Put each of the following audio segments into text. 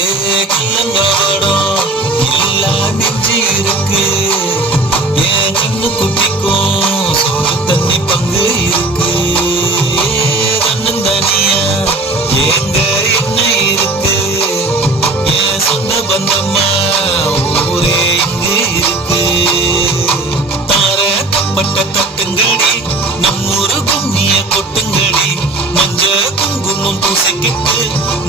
ஏ கல்லங்கவடம் எல்லா நெஞ்சு இருக்கு. என் கண்ணு குட்டிக்கும் சோறு தண்ணி பங்கு இருக்கு. தன்னந்தனியா எங்க என்ன இருக்கு. என் சொந்த பந்தம்மா ஊரே இங்கு இருக்கு. தார கப்பட்ட தட்டுங்கடி நம்மூரு கும்மிய கொட்டுங்கடி. மஞ்ச குங்குமம் பூசிக்கிட்டு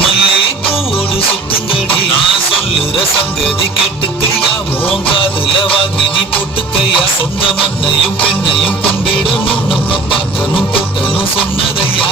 மல்லை பூவோடு சுத்துங்கடி. நான் சொல்லுற சங்கதி கேட்டுக்கையா, உன் காதுல வாங்கி நீ போட்டுக்கையா. சொந்த மண்ணையும் பெண்ணையும் கும்பிடணும், நம்ம பார்க்கணும் கூட்டணும் சொன்னதையா.